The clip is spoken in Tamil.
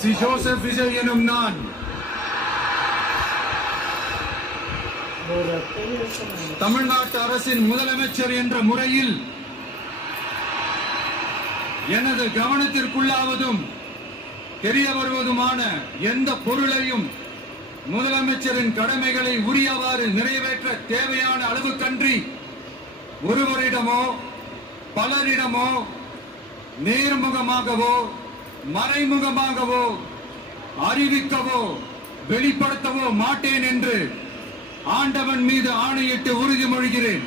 சி ஜோசப் விஜய் எனும் நான் தமிழ்நாட்டு அரசின் முதலமைச்சர் என்ற முறையில் எனது கவனத்திற்குள்ளாவதும் தெரிய வருவதுமான எந்த பொருளையும் முதலமைச்சரின் கடமைகளை உரியவாறு நிறைவேற்ற தேவையான அளவுக்கன்றி ஒருவரிடமோ பலரிடமோ நேர்முகமாகவோ மறைமுகமாகவோ அறிவிக்கவோ வெளிப்படுத்தவோ மாட்டேன் என்று ஆண்டவன் மீது ஆணையிட்டு உறுதிமொழிகிறேன்.